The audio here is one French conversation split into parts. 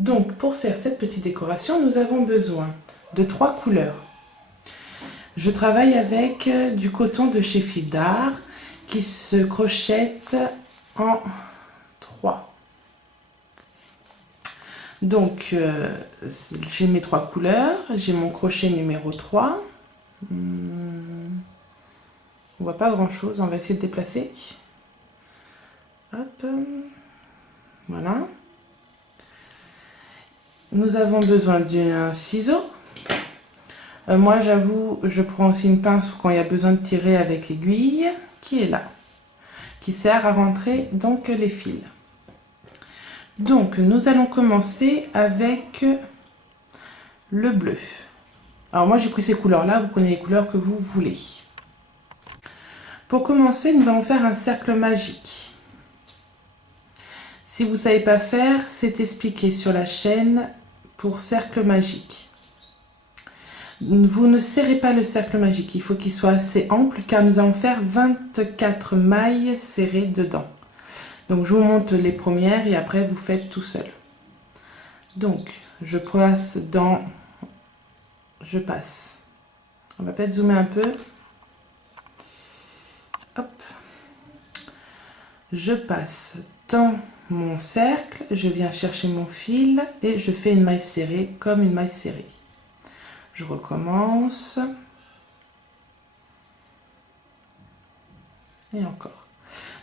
Donc pour faire cette petite décoration, nous avons besoin de 3 couleurs. Je travaille avec du coton de chez Fil d'Art qui se crochette en 3. Donc j'ai mes 3 couleurs, j'ai mon crochet numéro 3. On voit pas grand chose, on va essayer de déplacer. Hop, voilà. Nous avons besoin d'un ciseau. Moi j'avoue, je prends aussi une pince quand il y a besoin de tirer avec l'aiguille qui est là, qui sert à rentrer donc les fils. Donc nous allons commencer avec le bleu. Alors moi j'ai pris ces couleurs là, vous prenez les couleurs que vous voulez. Pour commencer, nous allons faire un cercle magique. Si vous ne savez pas faire, c'est expliqué sur la chaîne pour cercle magique. Vous ne serrez pas le cercle magique, il faut qu'il soit assez ample car nous allons faire 24 mailles serrées dedans. Donc je vous montre les premières et après vous faites tout seul. Donc je passe dans... On va peut-être zoomer un peu. Hop. Je passe dans mon cercle, je viens chercher mon fil et je fais une maille serrée comme une maille serrée. Je recommence. Et encore.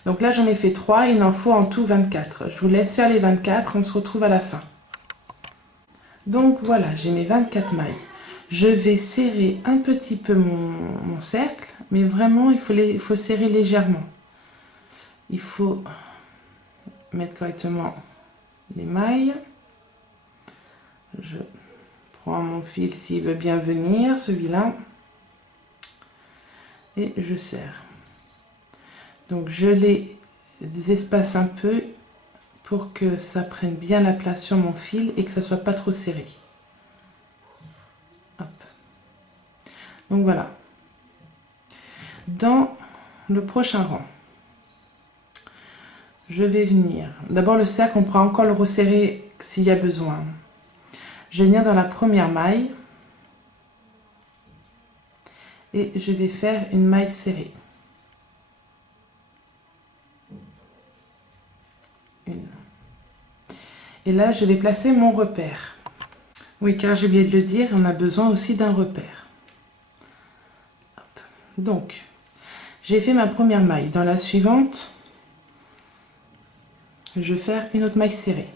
Donc là, j'en ai fait 3, il en faut en tout 24. Je vous laisse faire les 24, on se retrouve à la fin. Donc voilà, j'ai mes 24 mailles. Je vais serrer un petit peu mon cercle, mais vraiment, il faut serrer légèrement. Il faut mettre correctement les mailles. Je prends mon fil s'il veut bien venir, celui-là, et je serre. Donc je les espace un peu pour que ça prenne bien la place sur mon fil et que ça soit pas trop serré. Hop. Donc voilà. Dans le prochain rang, je vais venir. D'abord le cercle, on pourra encore le resserrer s'il y a besoin. Je vais venir dans la première maille et je vais faire une maille serrée. Une. Et là, je vais placer mon repère. Oui, car j'ai oublié de le dire, on a besoin aussi d'un repère. Hop. Donc, j'ai fait ma première maille. Dans la suivante, je vais faire une autre maille serrée.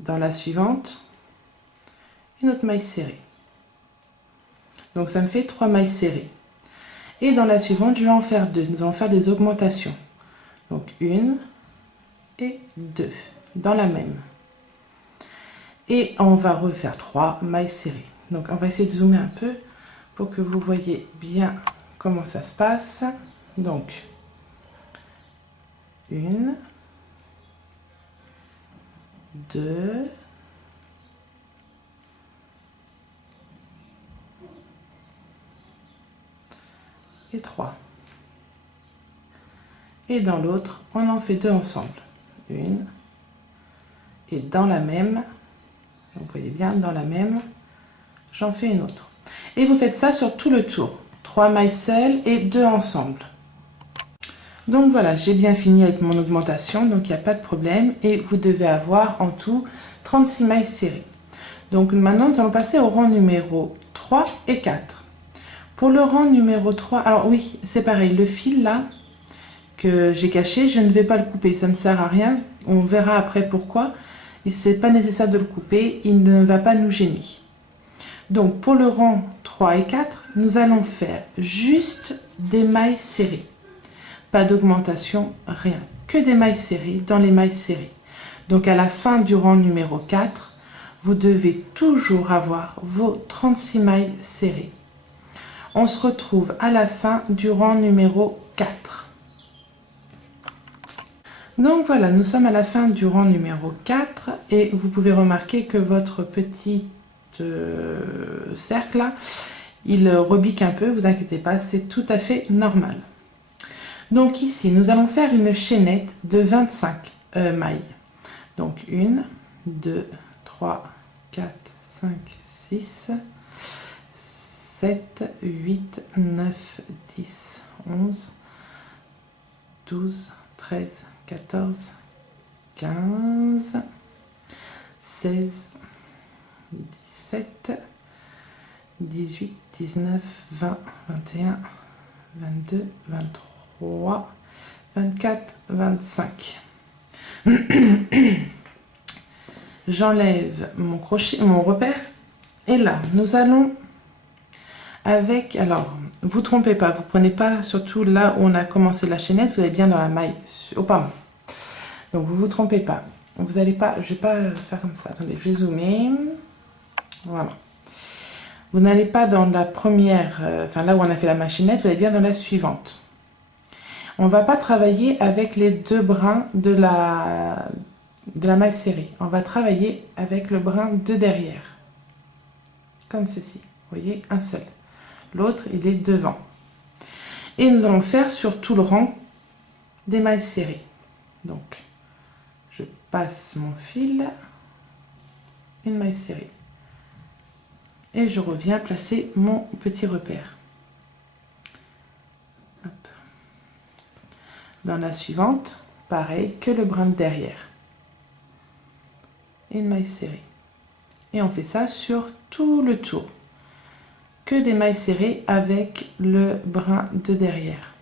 Dans la suivante, une autre maille serrée. Donc ça me fait 3 mailles serrées. Et dans la suivante, je vais en faire 2. Nous allons faire des augmentations. Donc 1 et 2 dans la même. Et on va refaire 3 mailles serrées. Donc on va essayer de zoomer un peu pour que vous voyez bien comment ça se passe. Donc 1, 2, et 3. Et dans l'autre, on en fait 2 ensemble. 1 et dans la même, vous voyez bien, dans la même, j'en fais une autre. Et vous faites ça sur tout le tour. 3 mailles seules et 2 ensemble. Donc voilà, j'ai bien fini avec mon augmentation, donc il n'y a pas de problème. Et vous devez avoir en tout 36 mailles serrées. Donc maintenant, nous allons passer au rang numéro 3 et 4. Pour le rang numéro 3, alors oui, c'est pareil, le fil là, que j'ai caché, je ne vais pas le couper, ça ne sert à rien. On verra après pourquoi. Et c'est pas nécessaire de le couper, il ne va pas nous gêner. Donc pour le rang 3 et 4, nous allons faire juste des mailles serrées. Pas d'augmentation, rien. Que des mailles serrées dans les mailles serrées. Donc à la fin du rang numéro 4, vous devez toujours avoir vos 36 mailles serrées. On se retrouve à la fin du rang numéro 4. Donc voilà, nous sommes à la fin du rang numéro 4 et vous pouvez remarquer que votre petit cercle là, il rebique un peu, vous inquiétez pas, c'est tout à fait normal. Donc ici, nous allons faire une chaînette de 25 mailles. Donc 1, 2, 3, 4, 5, 6, 7, 8, 9, 10, 11, 12, 13, 14, 15, 16, 17, 18, 19, 20, 21, 22, 23, 24, 25. J'enlève mon crochet, mon repère. Et là, nous allons avec... Alors, vous trompez pas, vous prenez pas surtout là où on a commencé la chaînette, vous allez bien dans la maille. Oh, pardon. Donc, vous trompez pas. Vous allez pas... Je vais pas faire comme ça. Attendez, je vais zoomer. Voilà. Vous n'allez pas dans la première... Enfin, là où on a fait la machinette, vous allez bien dans la suivante. On va pas travailler avec les deux brins de la maille serrée. On va travailler avec le brin de derrière. Comme ceci. Vous voyez, un seul. L'autre, il est devant. Et nous allons faire sur tout le rang des mailles serrées. Donc, je passe mon fil, une maille serrée. Et je reviens placer mon petit repère. Hop. Dans la suivante, pareil que le brin de derrière. Une maille serrée. Et on fait ça sur tout le tour. Que des mailles serrées avec le brin de derrière.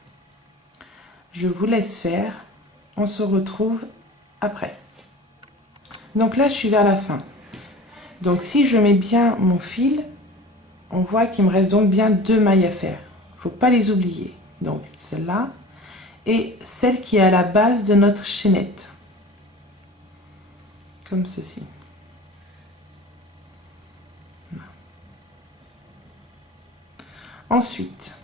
Je vous laisse faire. On se retrouve après. Donc là, je suis vers la fin. Donc si je mets bien mon fil, on voit qu'il me reste donc bien 2 mailles à faire. Il ne faut pas les oublier. Donc celle-là et celle qui est à la base de notre chaînette. Comme ceci. Ensuite,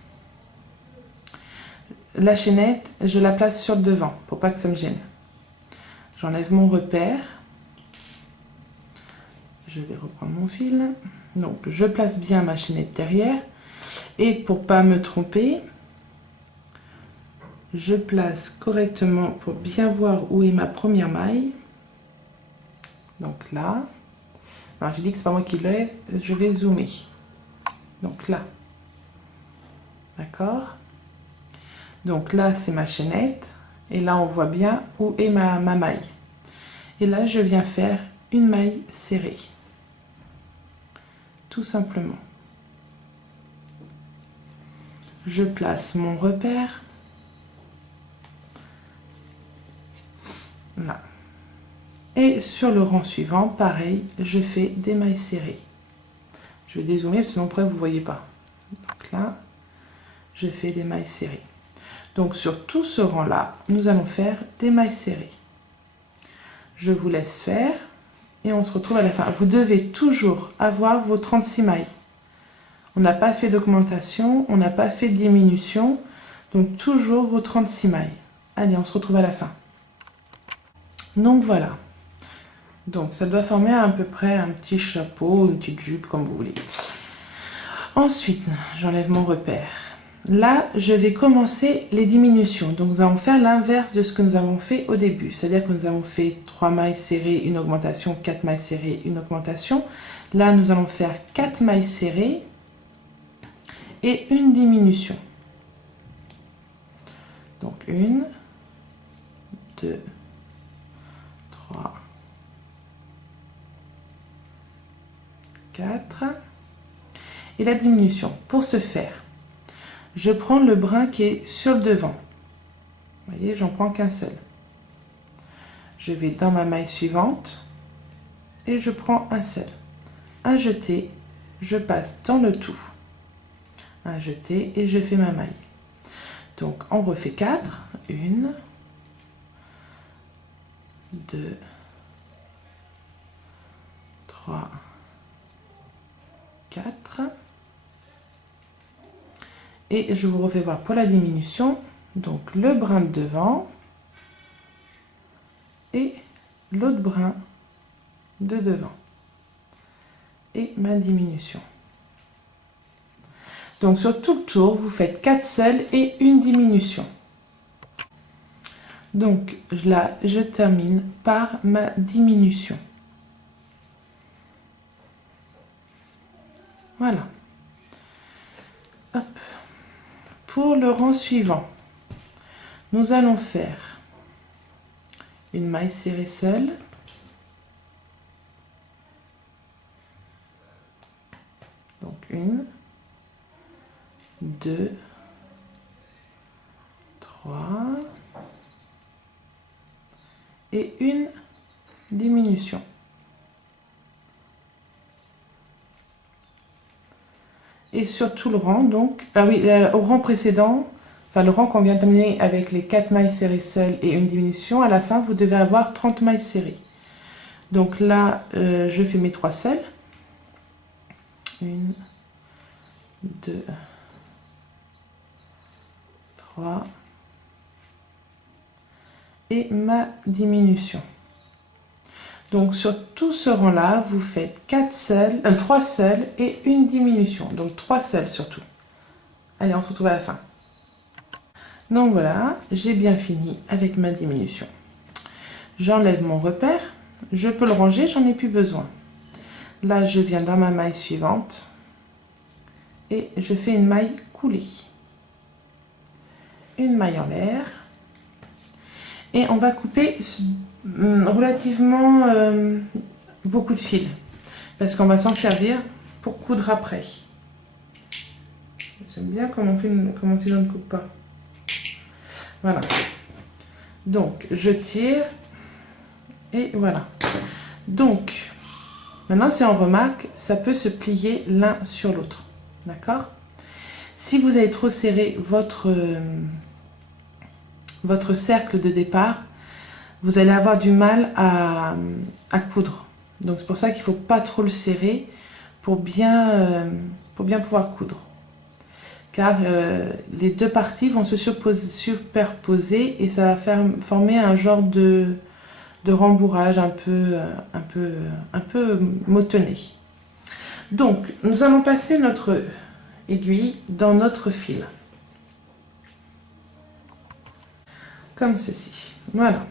la chaînette, je la place sur le devant pour pas que ça me gêne. J'enlève mon repère. Je vais reprendre mon fil. Donc, je place bien ma chaînette derrière. Et pour pas me tromper, je place correctement pour bien voir où est ma première maille. Donc là. Alors, je dis que c'est pas moi qui l'ai. Je vais zoomer. Donc là. D'accord? Donc là, c'est ma chaînette. Et là, on voit bien où est ma maille. Et là, je viens faire une maille serrée. Tout simplement. Je place mon repère. Là. Et sur le rang suivant, pareil, je fais des mailles serrées. Je vais dézoomer, sinon après, vous ne voyez pas. Donc là, je fais des mailles serrées. Donc sur tout ce rang-là, nous allons faire des mailles serrées. Je vous laisse faire et on se retrouve à la fin. Vous devez toujours avoir vos 36 mailles. On n'a pas fait d'augmentation, on n'a pas fait de diminution, donc toujours vos 36 mailles. Allez, on se retrouve à la fin. Donc voilà. Donc ça doit former à peu près un petit chapeau, une petite jupe, comme vous voulez. Ensuite, j'enlève mon repère. Là, je vais commencer les diminutions. Donc, nous allons faire l'inverse de ce que nous avons fait au début. C'est-à-dire que nous avons fait 3 mailles serrées, une augmentation, 4 mailles serrées, une augmentation. Là, nous allons faire 4 mailles serrées et une diminution. Donc, 1, 2, 3, 4. Et la diminution. Pour ce faire, je prends le brin qui est sur le devant. Vous voyez, j'en prends qu'un seul. Je vais dans ma maille suivante et je prends un seul. Un jeté, je passe dans le tout. Un jeté et je fais ma maille. Donc, on refait 4. 1, 2, 3, 4. Et je vous refais voir pour la diminution, donc le brin de devant et l'autre brin de devant. Et ma diminution. Donc sur tout le tour, vous faites 4 seuls et une diminution. Donc là, je termine par ma diminution. Voilà. Hop. Pour le rang suivant, nous allons faire une maille serrée seule. Donc une, deux, trois et une diminution. Et sur tout le rang, donc, au rang précédent, enfin le rang qu'on vient de terminer avec les 4 mailles serrées seules et une diminution, à la fin, vous devez avoir 30 mailles serrées. Donc là, je fais mes 3 seules. 1, 2, 3. Et ma diminution. Donc sur tout ce rang là, vous faites 3 seuls et une diminution. Donc 3 seuls surtout. Allez, on se retrouve à la fin. Donc voilà, j'ai bien fini avec ma diminution. J'enlève mon repère. Je peux le ranger, j'en ai plus besoin. Là, je viens dans ma maille suivante. Et je fais une maille coulée. Une maille en l'air. Et on va couper relativement beaucoup de fils. Parce qu'on va s'en servir pour coudre après. J'aime bien comment on ne coupe pas. Voilà. Donc, je tire. Et voilà. Donc, maintenant, si on remarque, ça peut se plier l'un sur l'autre. D'accord? Si vous avez trop serré votre cercle de départ, vous allez avoir du mal à coudre. Donc c'est pour ça qu'il ne faut pas trop le serrer pour bien pouvoir coudre. Car les deux parties vont se superposer et ça va former un genre de rembourrage un peu motonné. Donc nous allons passer notre aiguille dans notre fil. Comme ceci. Voilà.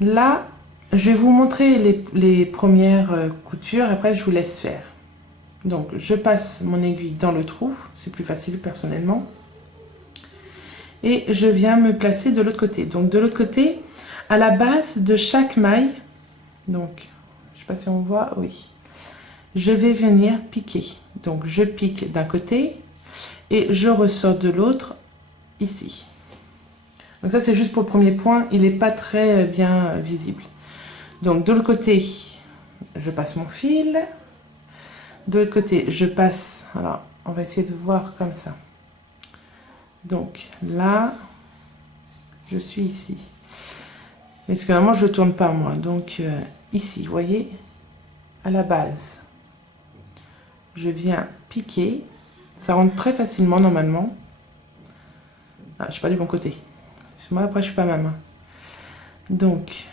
Là, je vais vous montrer les premières coutures, après je vous laisse faire. Donc, je passe mon aiguille dans le trou, c'est plus facile personnellement. Et je viens me placer de l'autre côté. Donc, de l'autre côté, à la base de chaque maille, donc, je ne sais pas si on voit, oui, je vais venir piquer. Donc, je pique d'un côté et je ressors de l'autre ici. Donc ça, c'est juste pour le premier point, il n'est pas très bien visible. Donc, de l'autre côté, je passe mon fil. De l'autre côté, je passe... Alors, on va essayer de voir comme ça. Donc, là, je suis ici. Parce que normalement, je ne tourne pas, moi. Donc, ici, vous voyez, à la base, je viens piquer. Ça rentre très facilement, normalement. Ah, je ne suis pas du bon côté. Moi, après, je ne suis pas ma main. Donc,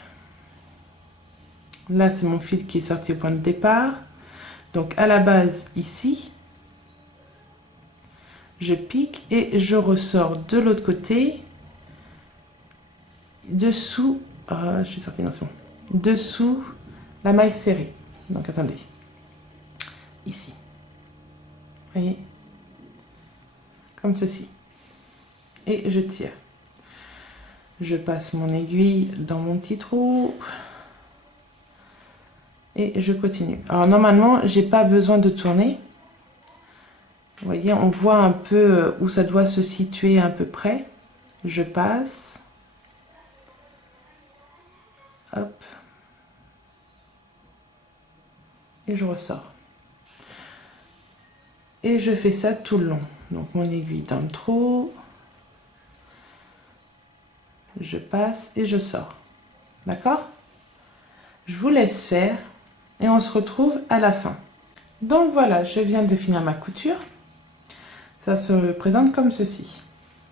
là, c'est mon fil qui est sorti au point de départ. Donc, à la base, ici, je pique et je ressors de l'autre côté, dessous, je suis sortie, non, c'est bon, dessous la maille serrée. Donc, attendez, ici. Vous voyez? Comme ceci. Et je tire. Je passe mon aiguille dans mon petit trou. Et je continue. Alors normalement, j'ai pas besoin de tourner. Vous voyez, on voit un peu où ça doit se situer à peu près. Je passe. Hop. Et je ressors. Et je fais ça tout le long. Donc mon aiguille dans le trou. Je passe et je sors. D'accord? Je vous laisse faire et on se retrouve à la fin. Donc voilà, je viens de finir ma couture. Ça se présente comme ceci.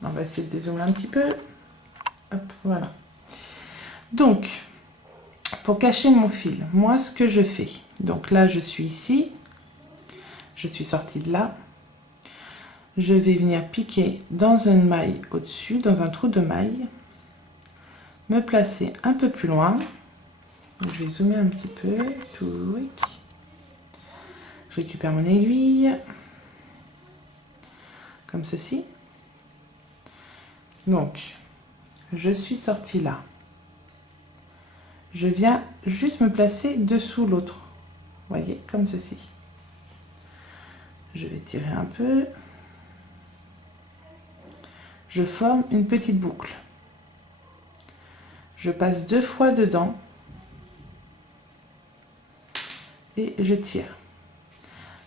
On va essayer de dézoomer un petit peu. Hop, voilà. Donc, pour cacher mon fil, moi ce que je fais, donc là je suis ici, je suis sortie de là, je vais venir piquer dans une maille au-dessus, dans un trou de maille. me placer un peu plus loin. Je vais zoomer un petit peu. Je récupère mon aiguille. Comme ceci. Donc, je suis sortie là. Je viens juste me placer dessous l'autre. Vous voyez, comme ceci. Je vais tirer un peu. Je forme une petite boucle. Je passe 2 fois dedans. Et je tire.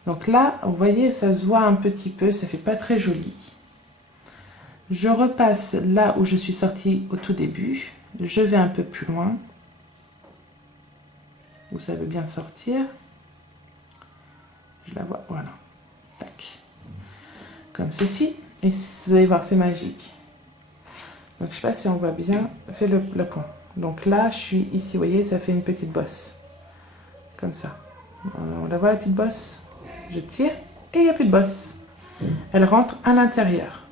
Donc là, vous voyez, ça se voit un petit peu, ça fait pas très joli. Je repasse là où je suis sortie au tout début. Je vais un peu plus loin. Où ça veut bien sortir. Je la vois, voilà. Tac. Comme ceci. Et vous allez voir, c'est magique. Donc je sais pas si on voit bien. Fait le point. Donc là, je suis ici, vous voyez, ça fait une petite bosse. Comme ça. On la voit, la petite bosse? Je tire et il n'y a plus de bosse. Elle rentre à l'intérieur.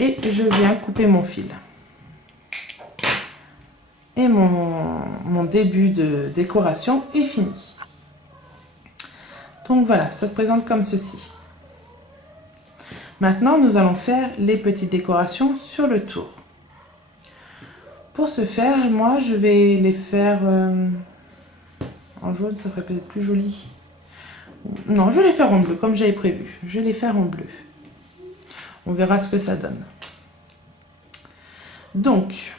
Et je viens couper mon fil. Et mon début de décoration est fini. Donc voilà, ça se présente comme ceci. Maintenant, nous allons faire les petites décorations sur le tour. Pour ce faire, moi, je vais les faire en jaune, ça ferait peut-être plus joli. Non, je vais les faire en bleu, comme j'avais prévu. Je vais les faire en bleu. On verra ce que ça donne. Donc,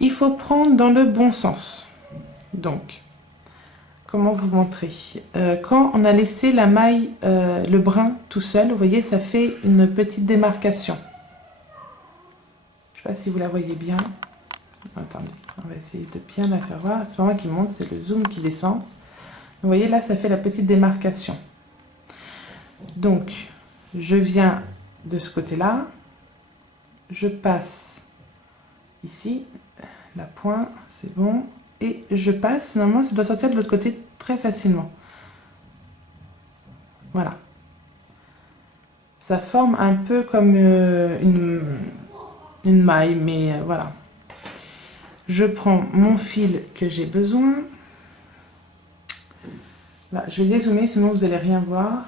il faut prendre dans le bon sens. Donc, comment vous montrer? Quand on a laissé la maille, le brin tout seul, vous voyez, ça fait une petite démarcation. Je ne sais pas si vous la voyez bien. Attendez, on va essayer de bien la faire voir. C'est pas moi qui monte, c'est le zoom qui descend. Vous voyez, là, ça fait la petite démarcation. Donc, je viens de ce côté-là. Je passe ici. La pointe, c'est bon. Et je passe. Normalement, ça doit sortir de l'autre côté très facilement. Voilà. Ça forme un peu comme une maille, mais voilà. Je prends mon fil que j'ai besoin. Là, je vais dézoomer, sinon vous n'allez rien voir.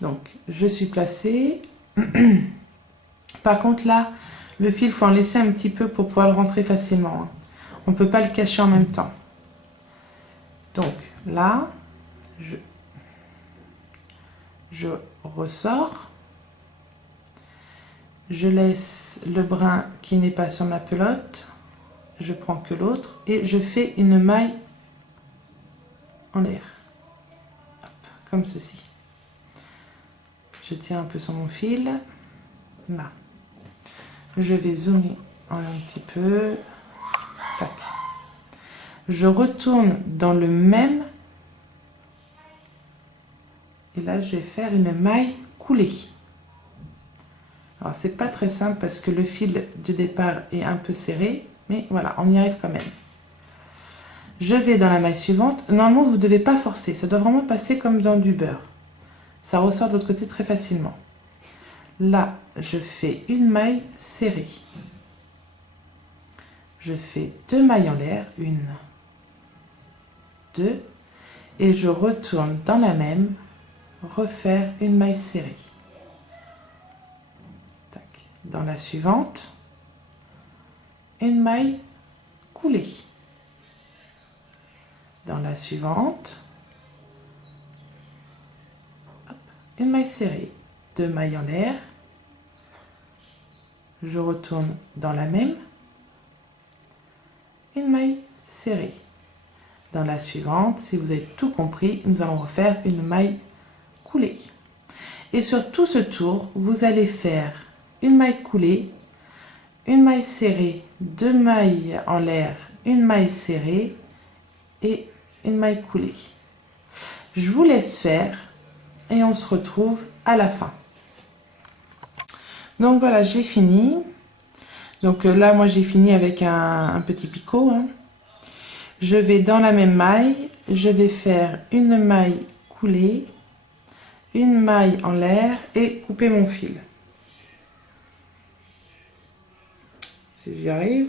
Donc, je suis placée. Par contre, là, le fil, il faut en laisser un petit peu pour pouvoir le rentrer facilement. On ne peut pas le cacher en même temps. Donc, là, je ressors. Je laisse le brin qui n'est pas sur ma pelote. Je prends que l'autre et je fais une maille en l'air. Comme ceci. Je tiens un peu sur mon fil. Là. Je vais zoomer un petit peu. Tac. Je retourne dans le même. Et là, je vais faire une maille coulée. Alors, c'est pas très simple parce que le fil du départ est un peu serré. Mais voilà, on y arrive quand même. Je vais dans la maille suivante. Normalement, vous ne devez pas forcer. Ça doit vraiment passer comme dans du beurre. Ça ressort de l'autre côté très facilement. Là, je fais une maille serrée. Je fais 2 mailles en l'air. 1, 2. Et je retourne dans la même. Refaire une maille serrée. Tac. Dans la suivante, une maille coulée. Dans la suivante, hop, une maille serrée. 2 mailles en l'air. Je retourne dans la même. Une maille serrée. Dans la suivante, si vous avez tout compris, nous allons refaire une maille coulée. Et sur tout ce tour, vous allez faire une maille coulée, une maille serrée, 2 mailles en l'air, une maille serrée et une maille coulée. Je vous laisse faire et on se retrouve à la fin. Donc voilà, j'ai fini. Donc là, moi j'ai fini avec un petit picot. Je vais dans la même maille, je vais faire une maille coulée, une maille en l'air et couper mon fil. si j'y arrive.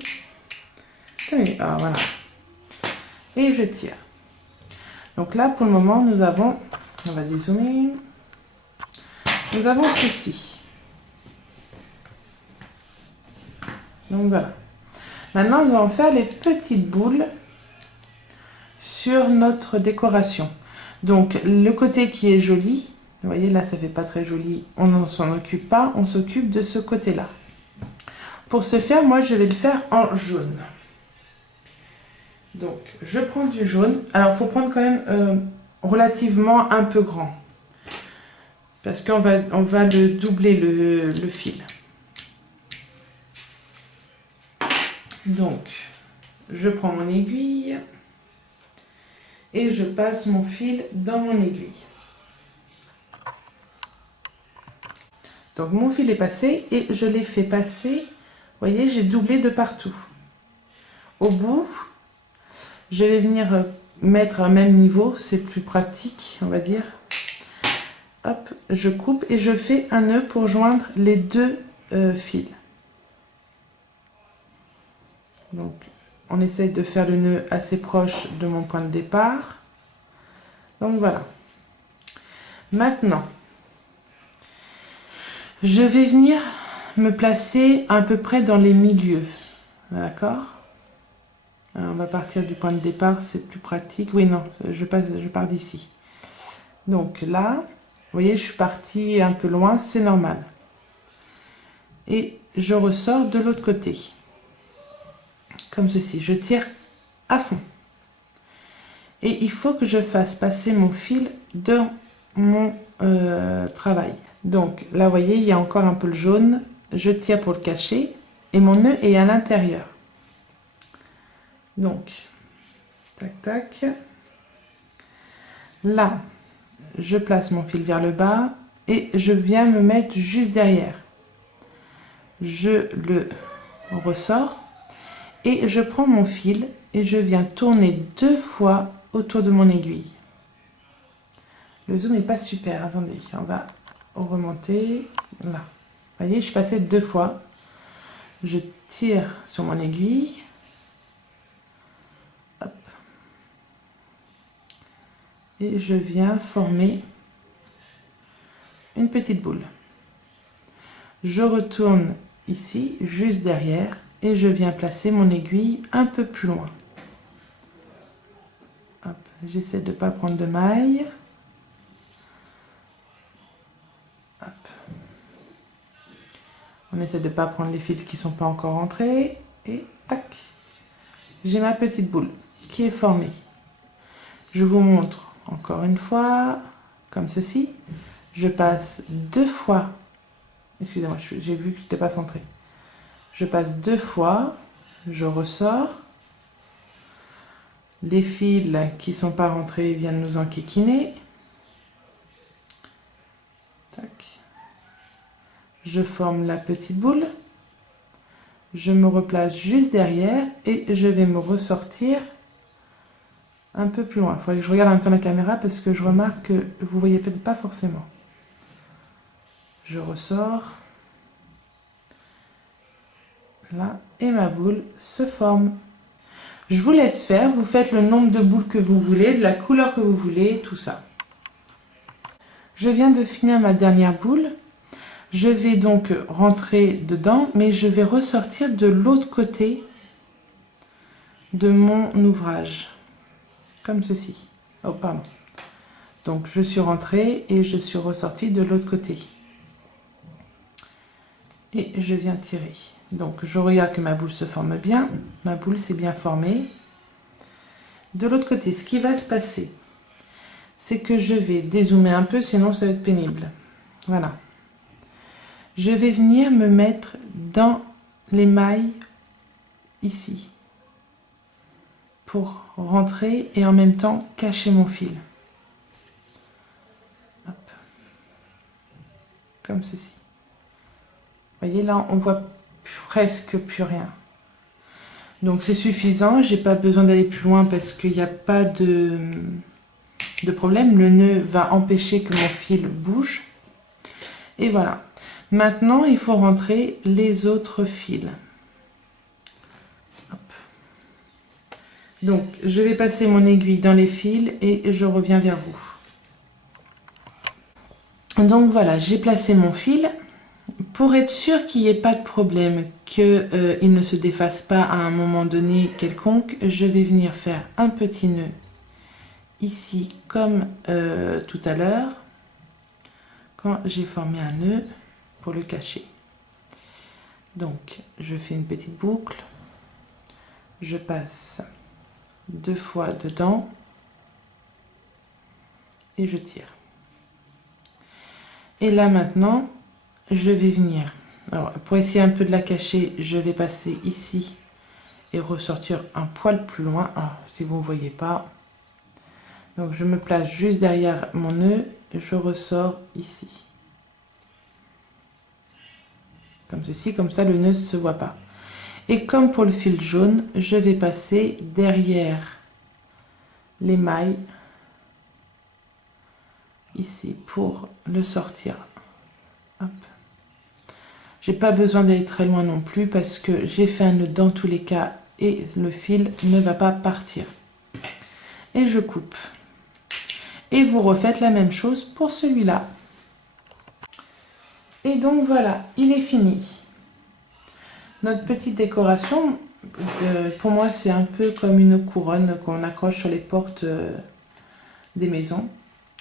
Ah, voilà. Et je tire. Donc là, pour le moment, nous avons, on va dézoomer, nous avons ceci. Donc voilà. Maintenant, nous allons faire les petites boules sur notre décoration. Donc le côté qui est joli, vous voyez là, ça fait pas très joli, on ne s'en occupe pas, on s'occupe de ce côté-là. Pour ce faire, moi, je vais le faire en jaune. Donc, je prends du jaune. Alors, il faut prendre quand même relativement un peu grand. Parce qu'on va le doubler le fil. Donc, je prends mon aiguille et je passe mon fil dans mon aiguille. Donc, mon fil est passé et je l'ai fait passer. Vous voyez, j'ai doublé de partout. Au bout, je vais venir mettre à même niveau, c'est plus pratique, on va dire. Hop, je coupe et je fais un nœud pour joindre les deux fils. Donc, on essaye de faire le nœud assez proche de mon point de départ. Donc voilà. Maintenant, je vais venir me placer à peu près dans les milieux. D'accord ? On va partir du point de départ, c'est plus pratique. Oui, non, je pars d'ici. Donc là, vous voyez, je suis partie un peu loin, c'est normal. Et je ressors de l'autre côté. Comme ceci, je tire à fond. Et il faut que je fasse passer mon fil dans mon travail. Donc là, vous voyez, il y a encore un peu le jaune. Je tire pour le cacher et mon nœud est à l'intérieur. Donc, tac, tac. Là, je place mon fil vers le bas et je viens me mettre juste derrière. Je le ressors et je prends mon fil et je viens tourner 2 fois autour de mon aiguille. Le zoom n'est pas super, attendez, on va remonter. Là, vous voyez, je suis passée 2 fois. Je tire sur mon aiguille. Hop. Et je viens former une petite boule. Je retourne ici, juste derrière, et je viens placer mon aiguille un peu plus loin. J'essaie de ne pas prendre de maille. Hop. On essaie de ne pas prendre les fils qui ne sont pas encore rentrés. Et tac, j'ai ma petite boule qui est formée. Je vous montre encore une fois, comme ceci. Je passe 2 fois. Excusez-moi, j'ai vu que je n'étais pas centrée. Je passe 2 fois, je ressors. Les fils qui ne sont pas rentrés viennent nous enquiquiner. Tac. Je forme la petite boule. Je me replace juste derrière et je vais me ressortir un peu plus loin. Il faudrait que je regarde en même temps la caméra parce que je remarque que vous ne voyez peut-être pas forcément. Je ressors. Là, et ma boule se forme. Je vous laisse faire, vous faites le nombre de boules que vous voulez, de la couleur que vous voulez, tout ça. Je viens de finir ma dernière boule. Je vais donc rentrer dedans, mais je vais ressortir de l'autre côté de mon ouvrage. Comme ceci. Oh, pardon. Donc, je suis rentrée et je suis ressortie de l'autre côté. Et je viens tirer. Donc, je regarde que ma boule se forme bien. Ma boule s'est bien formée. De l'autre côté, ce qui va se passer, c'est que je vais dézoomer un peu, sinon ça va être pénible. Voilà. Je vais venir me mettre dans les mailles ici pour rentrer et en même temps cacher mon fil. Hop. Comme ceci. Vous voyez, là, on voit presque plus rien. Donc, c'est suffisant. J'ai pas besoin d'aller plus loin parce qu'il n'y a pas de problème. Le nœud va empêcher que mon fil bouge. Et voilà. Maintenant, il faut rentrer les autres fils. Donc, je vais passer mon aiguille dans les fils et je reviens vers vous. Donc voilà, j'ai placé mon fil. Pour être sûr qu'il n'y ait pas de problème, qu'il ne se défasse pas à un moment donné quelconque, je vais venir faire un petit nœud ici comme tout à l'heure, quand j'ai formé un nœud pour le cacher. Donc je fais une petite boucle, je passe 2 fois dedans et je tire. Et là maintenant, je vais venir, alors pour essayer un peu de la cacher, je vais passer ici et ressortir un poil plus loin, si vous ne voyez pas. Donc je me place juste derrière mon nœud et je ressors ici. Comme ceci, comme ça le nœud ne se voit pas. Et comme pour le fil jaune, je vais passer derrière les mailles ici pour le sortir. Hop. J'ai pas besoin d'aller très loin non plus parce que j'ai fait un nœud dans tous les cas et le fil ne va pas partir. Et je coupe. Et vous refaites la même chose pour celui-là. Et donc voilà, il est fini. Notre petite décoration, pour moi c'est un peu comme une couronne qu'on accroche sur les portes des maisons.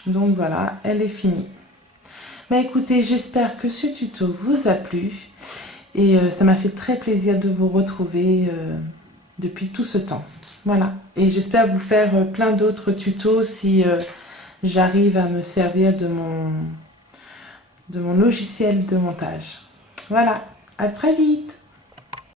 Donc voilà, elle est finie. Mais écoutez, j'espère que ce tuto vous a plu. Et ça m'a fait très plaisir de vous retrouver depuis tout ce temps. Voilà, et j'espère vous faire plein d'autres tutos si j'arrive à me servir de mon logiciel de montage. Voilà, à très vite!